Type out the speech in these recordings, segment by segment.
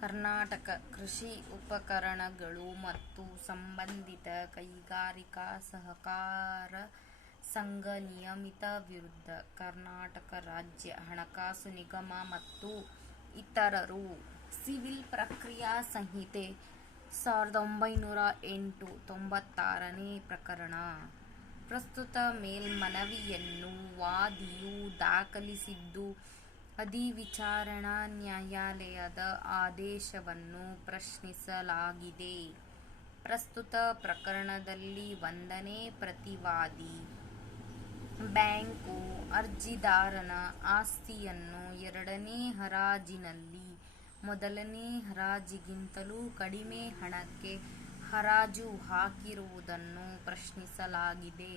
ಕರ್ನಾಟಕ ಕೃಷಿ ಉಪಕರಣಗಳು ಮತ್ತು ಸಂಬಂಧಿತ ಕೈಗಾರಿಕಾ ಸಹಕಾರ ಸಂಘ ನಿಯಮಿತ ವಿರುದ್ಧ ಕರ್ನಾಟಕ ರಾಜ್ಯ ಹಣಕಾಸು ನಿಗಮ ಮತ್ತು ಇತರರು. ಸಿವಿಲ್ ಪ್ರಕ್ರಿಯಾ ಸಂಹಿತೆ 1908 96ನೇ ಪ್ರಕರಣ. ಪ್ರಸ್ತುತ ಮೇಲ್ಮನವಿಯನ್ನು ವಾದಿಯು ದಾಖಲಿಸಿದ್ದು ಅಧಿವಿಚಾರಣಾ ನ್ಯಾಯಾಲಯದ ಆದೇಶವನ್ನು ಪ್ರಶ್ನಿಸಲಾಗಿದೆ. ಪ್ರಸ್ತುತ ಪ್ರಕರಣದಲ್ಲಿ 1ನೇ ಪ್ರತಿವಾದಿ ಬ್ಯಾಂಕು ಅರ್ಜಿದಾರನ ಆಸ್ತಿಯನ್ನು 2ನೇ ಹರಾಜಿನಲ್ಲಿ 1ನೇ ಹರಾಜಿಗಿಂತಲೂ ಕಡಿಮೆ ಹಣಕ್ಕೆ ಹರಾಜು ಹಾಕಿರುವುದನ್ನು ಪ್ರಶ್ನಿಸಲಾಗಿದೆ.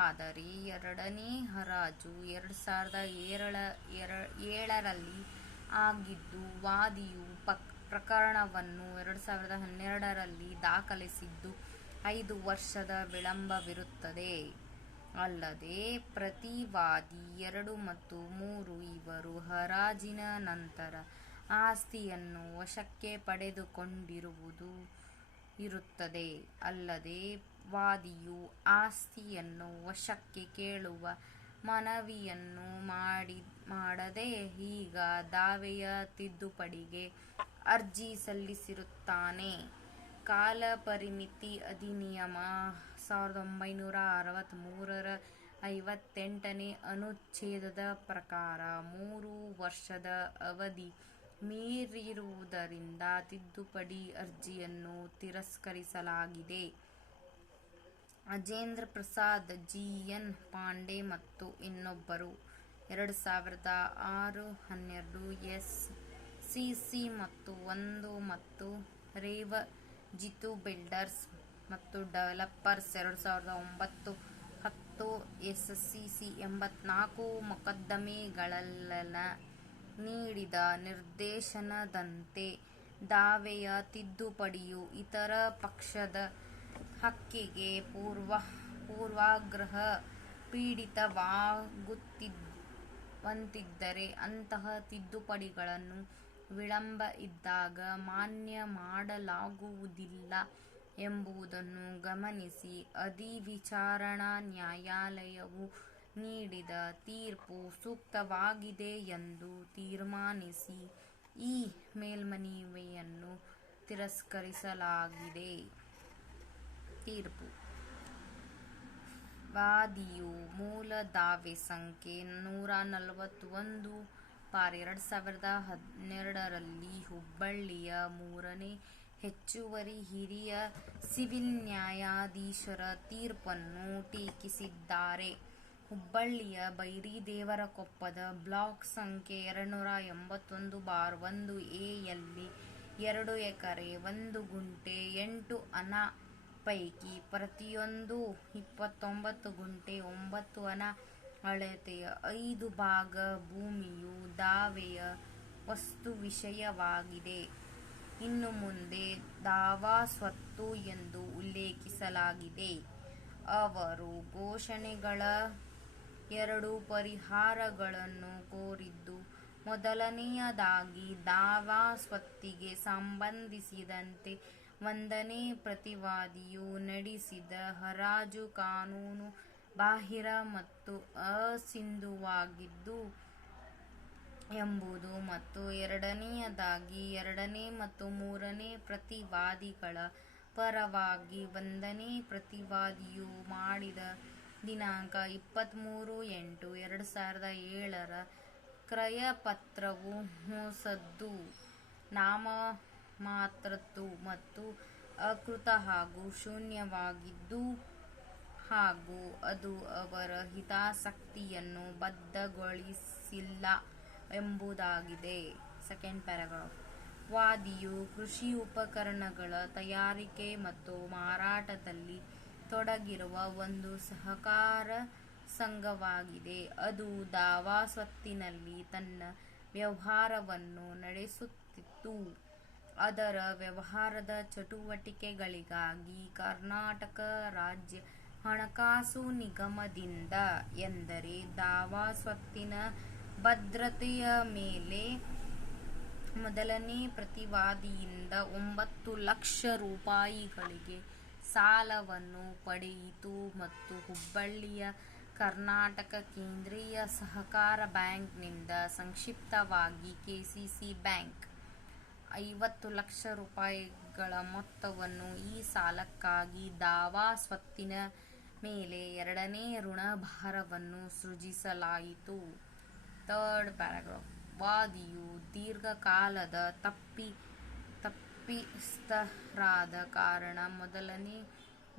ಆದರೆ 2ನೇ ಹರಾಜು 2007ರಲ್ಲಿ ಆಗಿದ್ದು, ವಾದಿಯು ಪ್ರಕರಣವನ್ನು 2012ರಲ್ಲಿ ದಾಖಲಿಸಿದ್ದು 5 ವರ್ಷದ ವಿಳಂಬವಿರುತ್ತದೆ. ಅಲ್ಲದೆ ಪ್ರತಿವಾದಿ 2 ಮತ್ತು 3 ಇವರು ಹರಾಜಿನ ನಂತರ ಆಸ್ತಿಯನ್ನು ವಶಕ್ಕೆ ಪಡೆದುಕೊಂಡಿರುವುದು ಇರುತ್ತದೆ. ಅಲ್ಲದೆ ವಾದಿಯು ಆಸ್ತಿಯನ್ನು ವಶಕ್ಕೆ ಕೇಳುವ ಮನವಿಯನ್ನು ಮಾಡದೆ ಈಗ ದಾವೆಯ ತಿದ್ದುಪಡಿಗೆ ಅರ್ಜಿ ಸಲ್ಲಿಸಿರುತ್ತಾನೆ. ಕಾಲಪರಿಮಿತಿ ಅಧಿನಿಯಮ 1963ರ 58ನೇ ಅನುಚ್ಛೇದದ ಪ್ರಕಾರ 3 ವರ್ಷದ ಅವಧಿ ಮೀರಿರುವುದರಿಂದ ತಿದ್ದುಪಡಿ ಅರ್ಜಿಯನ್ನು ತಿರಸ್ಕರಿಸಲಾಗಿದೆ. ಅಜೇಂದ್ರ ಪ್ರಸಾದ್, ಜಿ. ಎನ್. ಪಾಂಡೆ ಮತ್ತು ಇನ್ನೊಬ್ಬರು 2006-12 ಎಸ್.ಸಿ.ಸಿ. ಮತ್ತು 1 ಮತ್ತು ರೇವ ಜಿತು ಬಿಲ್ಡರ್ಸ್ ಮತ್ತು ಡೆವಲಪರ್ಸ್ 2009-10 ಎಸ್.ಸಿ.ಸಿ. 84 ಮೊಕದ್ದಮೆಗಳಲ್ಲಿನ ನೀಡಿದ ನಿರ್ದೇಶನದಂತೆ ದಾವೆಯ ತಿದ್ದುಪಡಿಯು ಇತರ ಪಕ್ಷದ ಹಕ್ಕಿಗೆ ಪೂರ್ವಾಗ್ರಹ ಪೀಡಿತವಾಗುವಂತಿದ್ದರೆ ಅಂತಹ ತಿದ್ದುಪಡಿಗಳನ್ನು ವಿಳಂಬ ಇದ್ದಾಗ ಮಾನ್ಯ ಮಾಡಲಾಗುವುದಿಲ್ಲ ಎಂಬುದನ್ನು ಗಮನಿಸಿ ಅಧಿವಿಚಾರಣಾ ನ್ಯಾಯಾಲಯವು ನೀಡಿದ ತೀರ್ಪು ಸೂಕ್ತವಾಗಿದೆ ಎಂದು ತೀರ್ಮಾನಿಸಿ ಈ ಮೇಲ್ಮನವಿಯನ್ನು ತಿರಸ್ಕರಿಸಲಾಗಿದೆ. ತೀರ್ಪು: ವಾದಿಯು ಮೂಲ ದಾವೆ ಸಂಖ್ಯೆ 141/2012ರಲ್ಲಿ ಹುಬ್ಬಳ್ಳಿಯ 3ನೇ ಹೆಚ್ಚುವರಿ ಹಿರಿಯ ಸಿವಿಲ್ ನ್ಯಾಯಾಧೀಶರ ತೀರ್ಪನ್ನು ಟೀಕಿಸಿದ್ದಾರೆ. ಹುಬ್ಬಳ್ಳಿಯ ಬೈರಿದೇವರಕೊಪ್ಪದ ಬ್ಲಾಕ್ ಸಂಖ್ಯೆ 281/1 ಎ ಯಲ್ಲಿ 2 ಎಕರೆ 1 ಗುಂಟೆ 8 ಅನ ಪೈಕಿ ಪ್ರತಿಯೊಂದು 29 ಗುಂಟೆ 9 ಅನ ಅಳತೆಯ 5 ಭಾಗ ಭೂಮಿಯು ದಾವೆಯ ವಸ್ತುವಿಷಯವಾಗಿದೆ. ಇನ್ನು ಮುಂದೆ ದಾವಾ ಸ್ವತ್ತು ಎಂದು ಉಲ್ಲೇಖಿಸಲಾಗಿದೆ. ಅವರು ಘೋಷಣೆಗಳ 2 ಪರಿಹಾರಗಳನ್ನು ಕೋರಿದ್ದು, ಮೊದಲನೆಯದಾಗಿ ದಾವಾ ಸ್ವತ್ತಿಗೆ ಸಂಬಂಧಿಸಿದಂತೆ 1ನೇ ಪ್ರತಿವಾದಿಯು ನಡೆಸಿದ ಹರಾಜು ಕಾನೂನು ಬಾಹಿರ ಮತ್ತು ಅಸಿಂಧುವಾಗಿತ್ತು ಎಂಬುದು, ಮತ್ತು ಎರಡನೆಯದಾಗಿ 2ನೇ ಮತ್ತು 3ನೇ ಪ್ರತಿವಾದಿಗಳ ಪರವಾಗಿ 1ನೇ ಪ್ರತಿವಾದಿಯು ಮಾಡಿದ ದಿನಾಂಕ 23/8/2007ರ ಕ್ರಯಪತ್ರವು ಹೊಸದು, ನಾಮಮಾತ್ರದ್ದು ಮತ್ತು ಅಕೃತ ಹಾಗೂ ಶೂನ್ಯವಾಗಿದ್ದು ಹಾಗೂ ಅದು ಅವರ ಹಿತಾಸಕ್ತಿಯನ್ನು ಬದ್ಧಗೊಳಿಸಿಲ್ಲ ಎಂಬುದಾಗಿದೆ. Second paragraph. ವಾದಿಯು ಕೃಷಿ ಉಪಕರಣಗಳ ತಯಾರಿಕೆ ಮತ್ತು ಮಾರಾಟದಲ್ಲಿ ತೊಡಗಿರುವ ಒಂದು ಸಹಕಾರ ಸಂಘವಾಗಿದೆ. ಅದು ದಾವಾ ಸ್ವತ್ತಿನಲ್ಲಿ ತನ್ನ ವ್ಯವಹಾರವನ್ನು ನಡೆಸುತ್ತಿತ್ತು. ಅದರ ವ್ಯವಹಾರದ ಚಟುವಟಿಕೆಗಳಿಗಾಗಿ ಕರ್ನಾಟಕ ರಾಜ್ಯ ಹಣಕಾಸು ನಿಗಮದಿಂದ, ಎಂದರೆ ದಾವಾ ಸ್ವತ್ತಿನ ಭದ್ರತೆಯ ಮೇಲೆ ಮೊದಲನೇ ಪ್ರತಿವಾದಿಯಿಂದ 9 ಲಕ್ಷ ರೂಪಾಯಿಗಳಿಗೆ ಸಾಲವನ್ನು ಪಡೆಯಿತು ಮತ್ತು ಹುಬ್ಬಳ್ಳಿಯ ಕರ್ನಾಟಕ ಕೇಂದ್ರೀಯ ಸಹಕಾರ ಬ್ಯಾಂಕ್ನಿಂದ ಸಂಕ್ಷಿಪ್ತವಾಗಿ ಕೆಸಿಸಿ ಬ್ಯಾಂಕ್ 50 ಲಕ್ಷ ರೂಪಾಯಿಗಳ ಮೊತ್ತವನ್ನು ಈ ಸಾಲಕ್ಕಾಗಿ ದಾವಾ ಸ್ವತ್ತಿನ ಮೇಲೆ ಎರಡನೇ ಋಣಭಾರವನ್ನು ಸೃಜಿಸಲಾಯಿತು. Third paragraph. ವಾದಿಯು ದೀರ್ಘಕಾಲದ ತಪ್ಪಿತಸ್ಥರಾದ ಕಾರಣ ಮೊದಲನೇ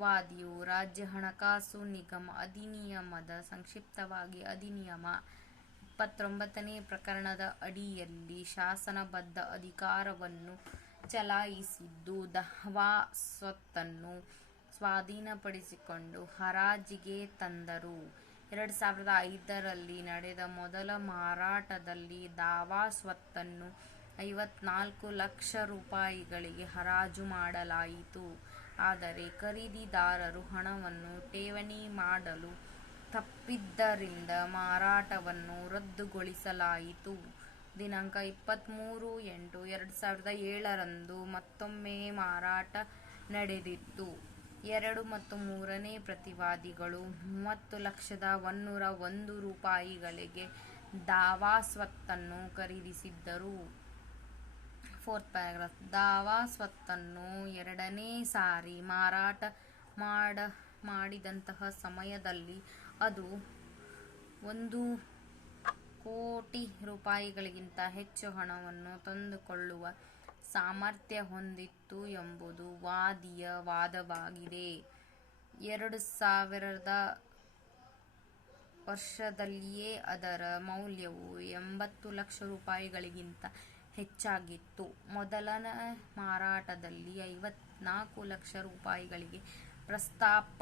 ವಾದಿಯು ರಾಜ್ಯ ಹಣಕಾಸು ನಿಗಮ ಅಧಿನಿಯಮದ ಸಂಕ್ಷಿಪ್ತವಾಗಿ ಅಧಿನಿಯಮ 29ನೇ ಪ್ರಕರಣದ ಅಡಿಯಲ್ಲಿ ಶಾಸನಬದ್ಧ ಅಧಿಕಾರವನ್ನು ಚಲಾಯಿಸಿದ್ದು ದಾವಾ ಸ್ವತ್ತನ್ನು ಸ್ವಾಧೀನಪಡಿಸಿಕೊಂಡು ಹರಾಜಿಗೆ ತಂದರು. 2005ರಲ್ಲಿ ನಡೆದ ಮೊದಲ ಮಾರಾಟದಲ್ಲಿ ದಾವಾ ಸ್ವತ್ತನ್ನು 54 ಲಕ್ಷ ರೂಪಾಯಿಗಳಿಗೆ ಹರಾಜು ಮಾಡಲಾಯಿತು. ಆದರೆ ಖರೀದಿದಾರರು ಹಣವನ್ನು ಠೇವಣಿ ಮಾಡಲು ತಪ್ಪಿದ್ದರಿಂದ ಮಾರಾಟವನ್ನು ರದ್ದುಗೊಳಿಸಲಾಯಿತು. ದಿನಾಂಕ 23/8/2007ರಂದು ಮತ್ತೊಮ್ಮೆ ಮಾರಾಟ ನಡೆದಿತ್ತು. 2 ಮತ್ತು 3ನೇ ಪ್ರತಿವಾದಿಗಳು 30,101 ರೂಪಾಯಿಗಳಿಗೆ ದಾವಾ ಸ್ವತ್ತನ್ನು ಖರೀದಿಸಿದ್ದರು. Fourth paragraph. ದಾವಾ ಸ್ವತ್ತನ್ನು ಎರಡನೇ ಸಾರಿ ಮಾರಾಟ ಮಾಡಿದಂತಹ ಸಮಯದಲ್ಲಿ ಅದು 1 ಕೋಟಿ ರೂಪಾಯಿಗಳಿಗಿಂತ ಹೆಚ್ಚು ಹಣವನ್ನು ತಂದುಕೊಳ್ಳುವ ಸಾಮರ್ಥ್ಯ ಹೊಂದಿತ್ತು ಎಂಬುದು ವಾದಿಯ ವಾದವಾಗಿದೆ. 2000ರ ವರ್ಷದಲ್ಲಿಯೇ ಅದರ ಮೌಲ್ಯವು 80 ಲಕ್ಷ ರೂಪಾಯಿಗಳಿಗಿಂತ ಹೆಚ್ಚಾಗಿತ್ತು. ಮೊದಲನೇ ಮಾರಾಟದಲ್ಲಿ 54 ಲಕ್ಷ ರೂಪಾಯಿಗಳಿಗೆ ಪ್ರಸ್ತಾಪ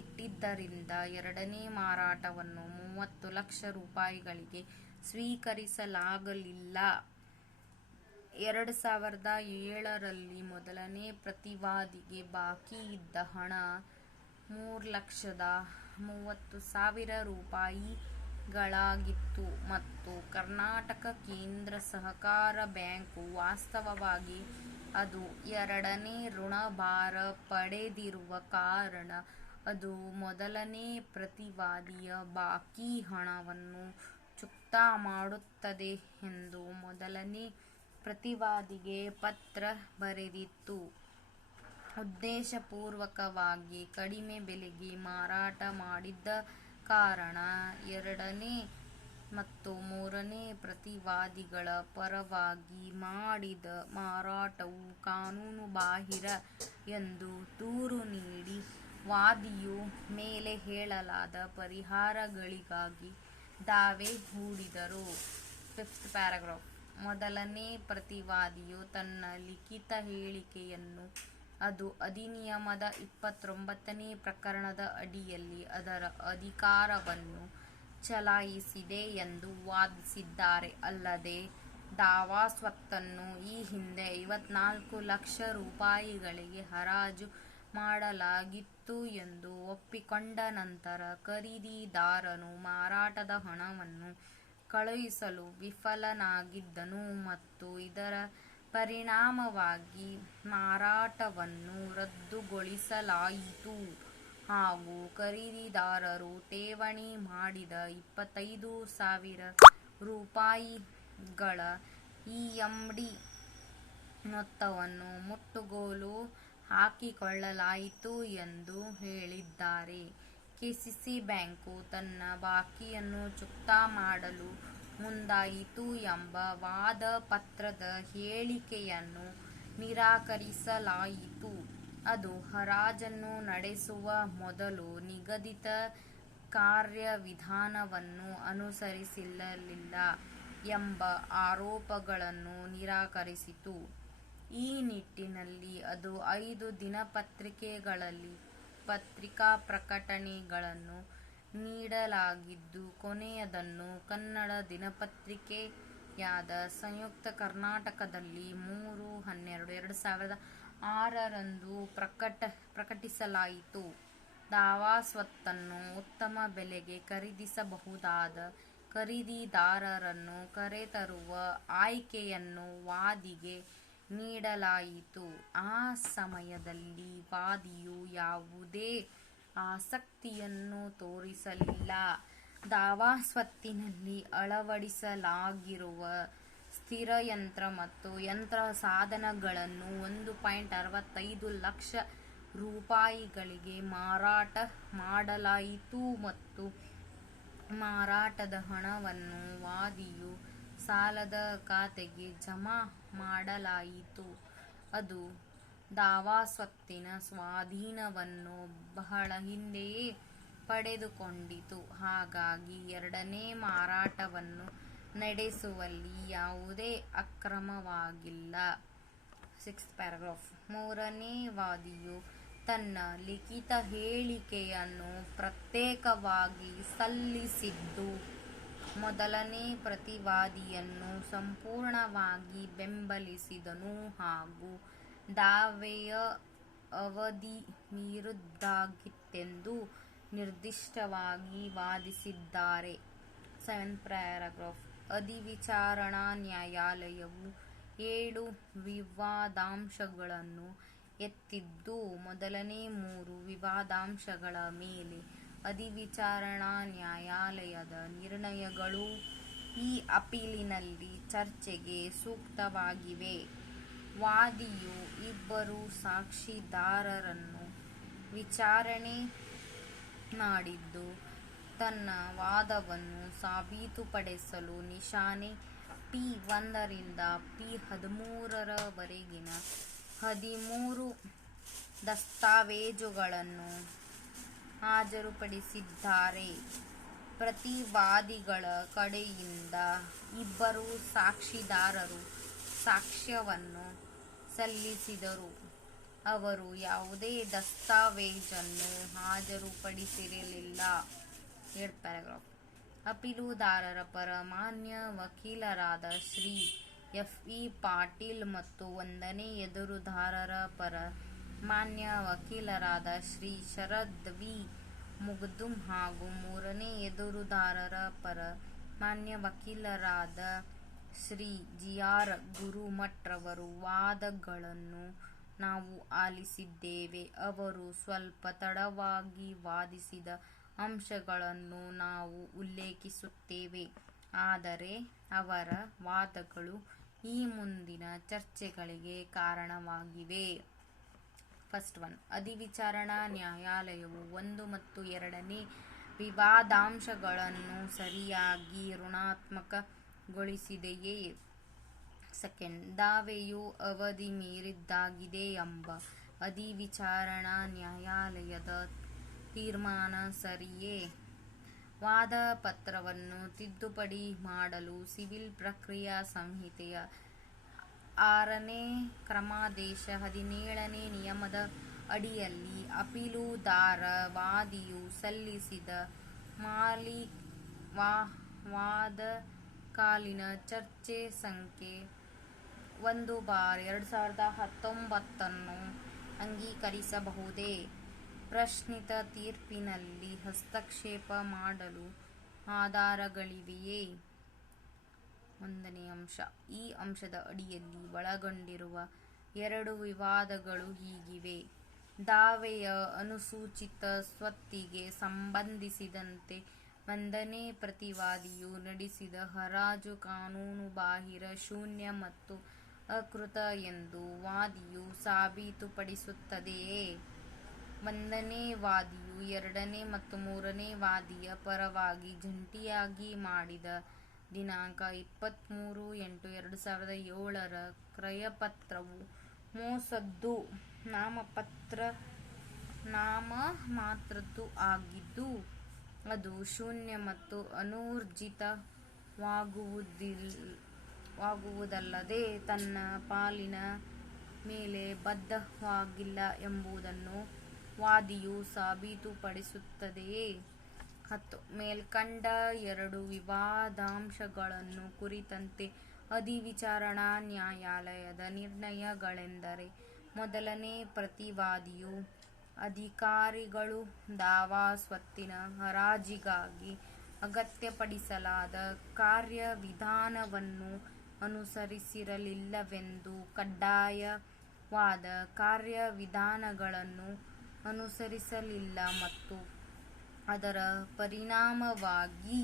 ಇಟ್ಟಿದ್ದರಿಂದ ಎರಡನೇ ಮಾರಾಟವನ್ನು 30 ಲಕ್ಷ ರೂಪಾಯಿಗಳಿಗೆ ಸ್ವೀಕರಿಸಲಾಗಲಿಲ್ಲ. 2007ರಲ್ಲಿ ಮೊದಲನೇ ಪ್ರತಿವಾದಿಗೆ ಬಾಕಿ ಇದ್ದ ಹಣ 3,30,000 ರೂಪಾಯಿಗಳಾಗಿತ್ತು ಮತ್ತು ಕರ್ನಾಟಕ ಕೇಂದ್ರ ಸಹಕಾರ ಬ್ಯಾಂಕು ವಾಸ್ತವವಾಗಿ ಅದು ಎರಡನೇ ಋಣಭಾರ ಪಡೆದಿರುವ ಕಾರಣ ಅದು ಮೊದಲನೇ ಪ್ರತಿವಾದಿಯ ಬಾಕಿ ಹಣವನ್ನು ಚುಕ್ತಾ ಮಾಡುತ್ತದೆ ಎಂದು ಮೊದಲನೇ ಪ್ರತಿವಾದಿಗೆ ಪತ್ರ ಬರೆದಿತ್ತು. ಉದ್ದೇಶಪೂರ್ವಕವಾಗಿ ಕಡಿಮೆ ಬೆಲೆಗೆ ಮಾರಾಟ ಮಾಡಿದ್ದ ಕಾರಣ ಎರಡನೇ ಮತ್ತು ಮೂರನೇ ಪ್ರತಿವಾದಿಗಳ ಪರವಾಗಿ ಮಾಡಿದ ಮಾರಾಟವು ಕಾನೂನುಬಾಹಿರ ಎಂದು ದೂರು ನೀಡಿ ವಾದಿಯು ಮೇಲೆ ಹೇಳಲಾದ ಪರಿಹಾರಗಳಿಗಾಗಿ ದಾವೆ ಹೂಡಿದರು. Fifth paragraph. ಮೊದಲನೇ ಪ್ರತಿವಾದಿಯು ತನ್ನ ಲಿಖಿತ ಹೇಳಿಕೆಯನ್ನು ಅದು ಅಧಿನಿಯಮದ 29ನೇ ಪ್ರಕರಣದ ಅಡಿಯಲ್ಲಿ ಅದರ ಅಧಿಕಾರವನ್ನು ಚಲಾಯಿಸಿದೆ ಎಂದು ವಾದಿಸಿದ್ದಾರೆ. ಅಲ್ಲದೆ ದಾವಾ ಸ್ವತ್ತನ್ನು ಈ ಹಿಂದೆ 54 ಲಕ್ಷ ರೂಪಾಯಿಗಳಿಗೆ ಹರಾಜು ಮಾಡಲಾಗಿತ್ತು ಎಂದು ಒಪ್ಪಿಕೊಂಡ ನಂತರ ಖರೀದಿದಾರನು ಮಾರಾಟದ ಹಣವನ್ನು ಕಳುಹಿಸಲು ವಿಫಲನಾಗಿದ್ದನು ಮತ್ತು ಇದರ ಪರಿಣಾಮವಾಗಿ ಮಾರಾಟವನ್ನು ರದ್ದುಗೊಳಿಸಲಾಯಿತು ಹಾಗೂ ಖರೀದಿದಾರರು ಠೇವಣಿ ಮಾಡಿದ 25,000 ರೂಪಾಯಿಗಳ ಇಎಂಡಿ ಮೊತ್ತವನ್ನು ಮುಟ್ಟುಗೋಲು ಹಾಕಿಕೊಳ್ಳಲಾಯಿತು ಎಂದು ಹೇಳಿದ್ದಾರೆ. ಕೆಸಿಸಿ ಬ್ಯಾಂಕು ತನ್ನ ಬಾಕಿಯನ್ನು ಚುಕ್ತಾ ಮಾಡಲು ಮುಂದಾಯಿತು ಎಂಬ ವಾದಪತ್ರದ ಹೇಳಿಕೆಯನ್ನು ನಿರಾಕರಿಸಲಾಯಿತು. ಅದು ಹರಾಜನ್ನು ನಡೆಸುವ ಮೊದಲು ನಿಗದಿತ ಕಾರ್ಯವಿಧಾನವನ್ನು ಅನುಸರಿಸಿರಲಿಲ್ಲ ಎಂಬ ಆರೋಪಗಳನ್ನು ನಿರಾಕರಿಸಿತು. ಈ ನಿಟ್ಟಿನಲ್ಲಿ ಅದು 5 ದಿನಪತ್ರಿಕೆಗಳಲ್ಲಿ ಪತ್ರಿಕಾ ಪ್ರಕಟಣೆಗಳನ್ನು ನೀಡಲಾಗಿದ್ದು ಕೊನೆಯದನ್ನು ಕನ್ನಡ ದಿನಪತ್ರಿಕೆಯಾದ ಸಂಯುಕ್ತ ಕರ್ನಾಟಕದಲ್ಲಿ 3/12/2006ರಂದು ಪ್ರಕಟಿಸಲಾಯಿತು. ದಾವಾ ಸ್ವತ್ತನ್ನು ಉತ್ತಮ ಬೆಲೆಗೆ ಖರೀದಿಸಬಹುದಾದ ಖರೀದಿದಾರರನ್ನು ಕರೆತರುವ ಆಯ್ಕೆಯನ್ನು ವಾದಿಗೆ ನೀಡಲಾಯಿತು. ಆ ಸಮಯದಲ್ಲಿ ವಾದಿಯು ಯಾವುದೇ ಆಸಕ್ತಿಯನ್ನು ತೋರಿಸಲಿಲ್ಲ. ದಾವಾ ಸ್ವತ್ತಿನಲ್ಲಿ ಅಳವಡಿಸಲಾಗಿರುವ ಸ್ಥಿರ ಯಂತ್ರ ಮತ್ತು ಯಂತ್ರ ಸಾಧನಗಳನ್ನು 1.65 ಲಕ್ಷ ರೂಪಾಯಿಗಳಿಗೆ ಮಾರಾಟ ಮಾಡಲಾಯಿತು ಮತ್ತು ಮಾರಾಟದ ಹಣವನ್ನು ವಾದಿಯ ಸಾಲದ ಖಾತೆಗೆ ಜಮಾ ಮಾಡಲಾಯಿತು. ಅದು ದಾವಾ ಸ್ವತ್ತಿನ ಸ್ವಾಧೀನವನ್ನು ಬಹಳ ಹಿಂದೆಯೇ ಪಡೆದುಕೊಂಡಿತು. ಹಾಗಾಗಿ ಎರಡನೇ ಮಾರಾಟವನ್ನು ನಡೆಸುವಲ್ಲಿ ಯಾವುದೇ ಅಕ್ರಮವಾಗಿಲ್ಲ. 6th paragraph. ಮೂರನೇ ವಾದಿಯು ತನ್ನ ಲಿಖಿತ ಹೇಳಿಕೆಯನ್ನು ಪ್ರತ್ಯೇಕವಾಗಿ ಸಲ್ಲಿಸಿದ್ದು ಮೊದಲನೇ ಪ್ರತಿವಾದಿಯನ್ನು ಸಂಪೂರ್ಣವಾಗಿ ಬೆಂಬಲಿಸಿದನು ಹಾಗೂ ದಾವೆಯ ಅವಧಿ ಮೀರಿದ್ದಾಗಿತ್ತೆಂದು ನಿರ್ದಿಷ್ಟವಾಗಿ ವಾದಿಸಿದ್ದಾರೆ. 7th paragraph. ಅಧಿವಿಚಾರಣಾ ನ್ಯಾಯಾಲಯವು 7 ವಿವಾದಾಂಶಗಳನ್ನು ಎತ್ತಿದ್ದು ಮೊದಲನೇ 3 ವಿವಾದಾಂಶಗಳ ಮೇಲೆ ಅಧಿವಿಚಾರಣಾ ನ್ಯಾಯಾಲಯದ ನಿರ್ಣಯಗಳು ಈ ಅಪೀಲಿನಲ್ಲಿ ಚರ್ಚೆಗೆ ಸೂಕ್ತವಾಗಿವೆ. ವಾದಿಯು ಇಬ್ಬರು ಸಾಕ್ಷಿದಾರರನ್ನು ವಿಚಾರಣೆ ಮಾಡಿದ್ದು ತನ್ನ ವಾದವನ್ನು ಸಾಬೀತುಪಡಿಸಲು ನಿಶಾನೆ P1 ರಿಂದ P13 ರವರೆಗಿನ 13 ದಸ್ತಾವೇಜುಗಳನ್ನು ಹಾಜರುಪಡಿಸಿದ್ದಾರೆ. ಪ್ರತಿವಾದಿಗಳ ಕಡೆಯಿಂದ ಇಬ್ಬರು ಸಾಕ್ಷಿದಾರರು ಸಾಕ್ಷ್ಯವನ್ನು ಸಲ್ಲಿಸಿದರು. ಅವರು ಯಾವುದೇ ದಸ್ತಾವೇಜನ್ನು ಹಾಜರುಪಡಿಸಿರಲಿಲ್ಲ. 8th paragraph. ಅಪೀಲುದಾರರ ಪರ ಮಾನ್ಯ ವಕೀಲರಾದ ಶ್ರೀ F.E. ಪಾಟೀಲ್ ಮತ್ತು 1ನೇ ಎದುರುದಾರರ ಪರ ಮಾನ್ಯ ವಕೀಲರಾದ ಶ್ರೀ ಶರದ್ ವಿ. ಮುಗ್ದುಮ್ ಹಾಗೂ 3ನೇ ಎದುರುದಾರರ ಪರ ಮಾನ್ಯ ವಕೀಲರಾದ ಶ್ರೀ ಜಿ.ಆರ್. ಗುರುಮಠ್ ರವರ ವಾದಗಳನ್ನು ನಾವು ಆಲಿಸಿದ್ದೇವೆ. ಅವರು ಸ್ವಲ್ಪ ತಡವಾಗಿ ವಾದಿಸಿದ ಅಂಶಗಳನ್ನು ನಾವು ಉಲ್ಲೇಖಿಸುತ್ತೇವೆ, ಆದರೆ ಅವರ ವಾದಗಳು ಈ ಮುಂದಿನ ಚರ್ಚೆಗಳಿಗೆ ಕಾರಣವಾಗಿವೆ. First one. ಅಧಿವಿಚಾರಣಾ ನ್ಯಾಯಾಲಯವು 1 ಮತ್ತು 2ನೇ ವಿವಾದಾಂಶಗಳನ್ನು ಸರಿಯಾಗಿ ಋಣಾತ್ಮಕಗೊಳಿಸಿದೆಯೇ? ಸೆಕೆಂಡ್. ದಾವೆಯು ಅವಧಿ ಮೀರಿದ್ದಾಗಿದೆ ಎಂಬ ಅಧಿವಿಚಾರಣಾ ನ್ಯಾಯಾಲಯದ ತೀರ್ಮಾನ ಸರಿಯೇ? ವಾದಪತ್ರವನ್ನು ತಿದ್ದುಪಡಿ ಮಾಡಲು ಸಿವಿಲ್ ಪ್ರಕ್ರಿಯಾ ಸಂಹಿತೆಯ 6ನೇ ಕ್ರಮಾದೇಶ 17ನೇ ನಿಯಮದ ಅಡಿಯಲ್ಲಿ ಅಪೀಲುದಾರ ವಾದಿಯು ಸಲ್ಲಿಸಿದ ವಾದಕಾಲೀನ ಚರ್ಚೆ ಸಂಖ್ಯೆ 1/2019 ಅನ್ನು ಅಂಗೀಕರಿಸಬಹುದೇ? ಪ್ರಶ್ನಿತ ತೀರ್ಪಿನಲ್ಲಿ ಹಸ್ತಕ್ಷೇಪ ಮಾಡಲು ಆಧಾರಗಳಿವೆಯೇ? 1ನೇ ಅಂಶ. ಈ ಅಂಶದ ಅಡಿಯಲ್ಲಿ ಒಳಗೊಂಡಿರುವ 2 ವಿವಾದಗಳು ಹೀಗಿವೆ. ದಾವೆಯ ಅನುಸೂಚಿತ ಸ್ವತ್ತಿಗೆ ಸಂಬಂಧಿಸಿದಂತೆ 1ನೇ ಪ್ರತಿವಾದಿಯು ನಡೆಸಿದ ಹರಾಜು ಕಾನೂನುಬಾಹಿರ, ಶೂನ್ಯ ಮತ್ತು ಅಕೃತ ಎಂದು ವಾದಿಯು ಸಾಬೀತುಪಡಿಸುತ್ತದೆಯೇ? 1ನೇ ವಾದಿಯು 2ನೇ ಮತ್ತು 3ನೇ ವಾದಿಯ ಪರವಾಗಿ ಜಂಟಿಯಾಗಿ ಮಾಡಿದ ದಿನಾಂಕ 23/8/2007 ರ ಕ್ರಯಪತ್ರವು ಮೋಸದ್ದು, ನಾಮಮಾತ್ರದ್ದು ಆಗಿದ್ದು ಅದು ಶೂನ್ಯ ಮತ್ತು ಅನೂರ್ಜಿತವಾಗುವುದಲ್ಲದೆ ತನ್ನ ಪಾಲಿನ ಮೇಲೆ ಬದ್ಧವಾಗಿಲ್ಲ ಎಂಬುದನ್ನು ವಾದಿಯು ಸಾಬೀತುಪಡಿಸುತ್ತದೆಯೇ? 10. ಮೇಲ್ಕಂಡ 2 ವಿವಾದಾಂಶಗಳನ್ನು ಕುರಿತಂತೆ ಅಧಿವಿಚಾರಣಾ ನ್ಯಾಯಾಲಯದ ನಿರ್ಣಯಗಳೆಂದರೆ: ಮೊದಲನೇ ಪ್ರತಿವಾದಿಯು ಅಧಿಕಾರಿಗಳು ದಾವಾ ಸ್ವತ್ತಿನ ಹರಾಜಿಗಾಗಿ ಅಗತ್ಯಪಡಿಸಲಾದ ಕಾರ್ಯವಿಧಾನವನ್ನು ಅನುಸರಿಸಿರಲಿಲ್ಲವೆಂದು ಕಡ್ಡಾಯವಾದ ಕಾರ್ಯವಿಧಾನಗಳನ್ನು ಅನುಸರಿಸಲಿಲ್ಲ ಮತ್ತು ಅದರ ಪರಿಣಾಮವಾಗಿ